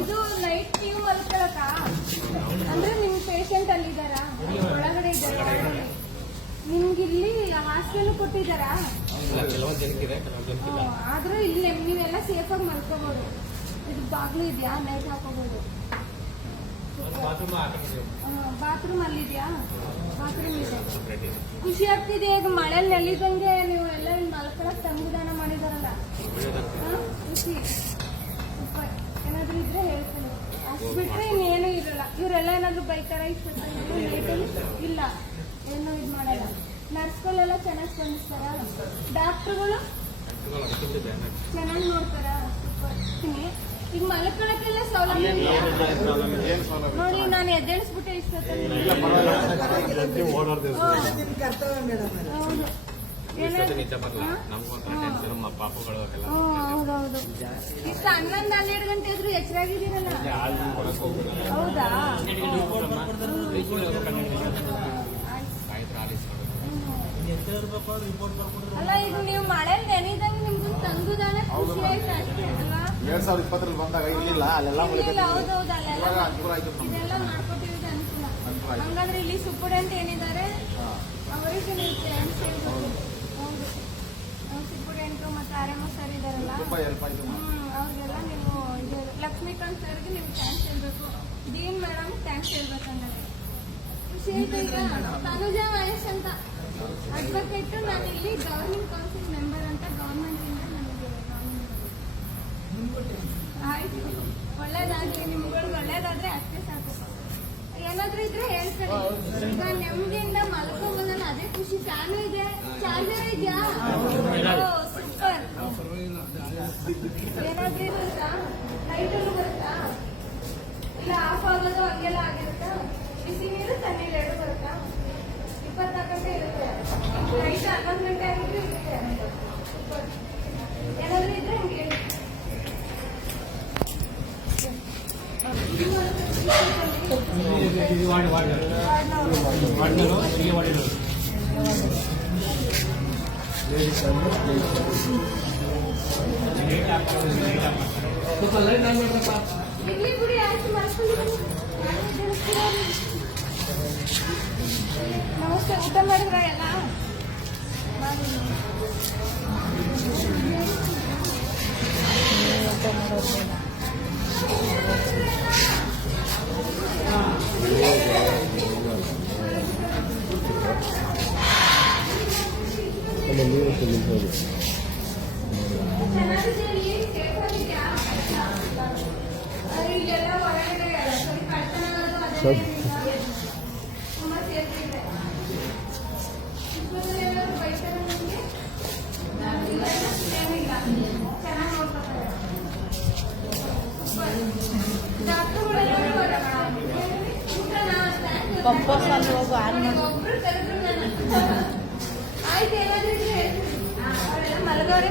ಇದು ನೈಟ್ ನೀವು ಮಲ್ಕೊಳಕ ಅಂದ್ರೆ ನಿಮ್ ಪೇಷಂಟ್ ಅಲ್ಲಿ ಇದ್ದಾರಾ, ಒಳಗಡೆ ಇದ್ದಾರೆ, ನಿಮ್ಗೆ ಇಲ್ಲಿ ಹಾಸ್ಟೆಲ್ ಕೊಟ್ಟಿದ್ದಾರಾ? ಆದ್ರೂ ಇಲ್ಲಿ ನೀವೆಲ್ಲ ಸೇಫ್ ಆಗಿ ಮಲ್ಕೋಬಹುದು. ಇದು ಬಾಗ್ಲು ಇದೆಯಾ, ನೈಟ್ ಹಾಕೋಬಹುದು. ಬಾತ್ರೂಮ್ ಅಲ್ಲಿದ್ಯಾ? ಬಾತ್ರೂಮ್ ಇದೆ. ಖುಷಿ ಆಗ್ತಿದೆ. ಈಗ ಮಳೆಯಲ್ಲಿ ನೆಲ್ಲಿದಂಗೆ ನೀವು ಎಲ್ಲ ಮಲ್ಕೊಳಕ್ ಸಂವಿಧಾನ ಮಾಡಿದಾರಲ್ಲ, ಖುಷಿ. ಏನಾದ್ರು ಇದ್ರೆ ಹೇಳ್ತೀನಿ. ಅಷ್ಟು ಬಿಟ್ರೆ ಇನ್ನೇನು ಇರಲ್ಲ. ಇವರೆಲ್ಲ ಏನಾದ್ರು ಬೈತಾರ ಇಲ್ಲ, ಏನು ಇದು ಮಾಡಲ್ಲ. ನರ್ಸ್ಗಳೆಲ್ಲ ಚೆನ್ನಾಗಿ ಸ್ಪಂದಿಸ್ತಾರ, ಡಾಕ್ಟರ್ಗಳು ಚೆನ್ನಾಗಿ ನೋಡ್ತಾರ. ಈಗ ಮಲ್ಕೊಳಕ್ಕೆಲ್ಲ ಸೌಲಭ್ಯ ನೋಡಿ. ನಾನು ಎದ್ದೇಳಿಸ್ಬಿಟ್ಟೆ ಇಷ್ಟೊತ್ತಲ್ಲಿ. ಹೌದೌದು. ಇಷ್ಟ 11-12 ಗಂಟೆ ಇದ್ರು ಎಚ್ಚರಾಗಿದ್ದೀರಲ್ಲ. ಹೌದಾ? ಅಲ್ಲ, ಈಗ ನೀವು ಮಳೆಯಲ್ಲಿ ನೆನೆದಂಗೆ ನಿಮ್ದು ತಂಗುದಾನೆ ಖುಷಿ ಆಯ್ತು ಅಷ್ಟೇ ಅಲ್ವಾ? 2020 ಬಂದಾಗ ಇರ್ಲಿಲ್ಲ, ಅಲ್ಲೆಲ್ಲ ಹೌದೌದು, ಅಲ್ಲೆಲ್ಲ ಇದೆಲ್ಲ ಮಾಡ್ಕೊಟ್ಟಿರೋದು ಅನುಕೂಲ. ಹಂಗಾದ್ರೆ ಇಲ್ಲಿ ಸೂಪರ್ಡೆಂಟ್ ಏನಿದ್ದಾರೆ ಅವರಿಗೆ ನೀವು ಥ್ಯಾಂಕ್ಸ್ ಹೇಳ್ಬೇಕು. ಹೌದು, ಸೂಪರ್ಡೆಂಟ್ ಮತ್ತೆ RMO ಸರ್ ಇದಾರಲ್ಲ, ಅವ್ರಿಗೆಲ್ಲ ನೀವು ಲಕ್ಷ್ಮೀಕಾಂತ್ ಸರ್ಗೆ ನೀವು ಥ್ಯಾಂಕ್ಸ್ ಹೇಳ್ಬೇಕು. ಡೀನ್ ಮೇಡಮ್ ಥ್ಯಾಂಕ್ಸ್ ಹೇಳ್ಬೇಕಂದ್ರೆ ಖುಷಿ ಆಯ್ತು. ಈಗ ತನುಜಾ ಮಹೇಶ್ ಅಂತ ಅಡ್ವೊಕೇಟ್, ನಾನು ಇಲ್ಲಿ ಗವರ್ನಿಂಗ್ ಕೌನ್ಸಿಲ್ ಮೆಂಬರ್ ಅಂತ ಗವರ್ಮೆಂಟ್ ಇಂದ ನನಗೆ ಆಯ್ತು. ಒಳ್ಳೇದಾಗ್ಲಿ, ನಿಮ್ಗಳಿಗೆ ಒಳ್ಳೇದಾದ್ರೆ ಅಷ್ಟೇ ಸಾಕು. ಏನಾದ್ರೂ ಇದ್ರೆ ಹೇಳ್ತಾರೆ. ಈಗ ನೆಮ್ಮದಿಯಿಂದ ಮಲ್ಕೋಬೋದಲ್ಲ, ಅದೇ ಖುಷಿ. ಫ್ಯಾನು ಇದೆ, ಚಾರ್ಜರ್ ಇದೆಯಾ? ಸೂಪರ್. ಏನಾದ್ರೂ ಇರುತ್ತಾ? ಲೈಟಲ್ಲೂ ಬರುತ್ತಾ? ಇಲ್ಲ ಆಫ್ ಆಗೋದು ಹಂಗೆಲ್ಲ ಆಗಿರುತ್ತಾ? ಬಿಸಿ ನೀರು ತಣ್ಣೀರು ಎರಡು ಬರುತ್ತಾ? 24 ಗಂಟೆ ಇರುತ್ತೆ. ನೈಟ್ 11 ಗಂಟೆ ಆಗಿದ್ರು ಇರುತ್ತೆ. ಏನಾದ್ರೂ ಇದ್ರೆ ಹಂಗೆ ಹೇಳಿ. ಇಲ್ಲಿ ಬಿಡಿ, ಆಯ್ತು ಮಾಡ್ಕೊಂಡು. ನಮಸ್ತೆ. ಊಟ ಮಾಡಿದ್ರ ಎಲ್ಲ? ಊಟ ಮಾಡೋದು ಇಲ್ಲೆಲ್ಲ ಹೊರಗಡೆ ಆಯ್ತು. ಏನಾದ್ರೂ ಅವರೆಲ್ಲ ಮಲಗವ್ರೆ.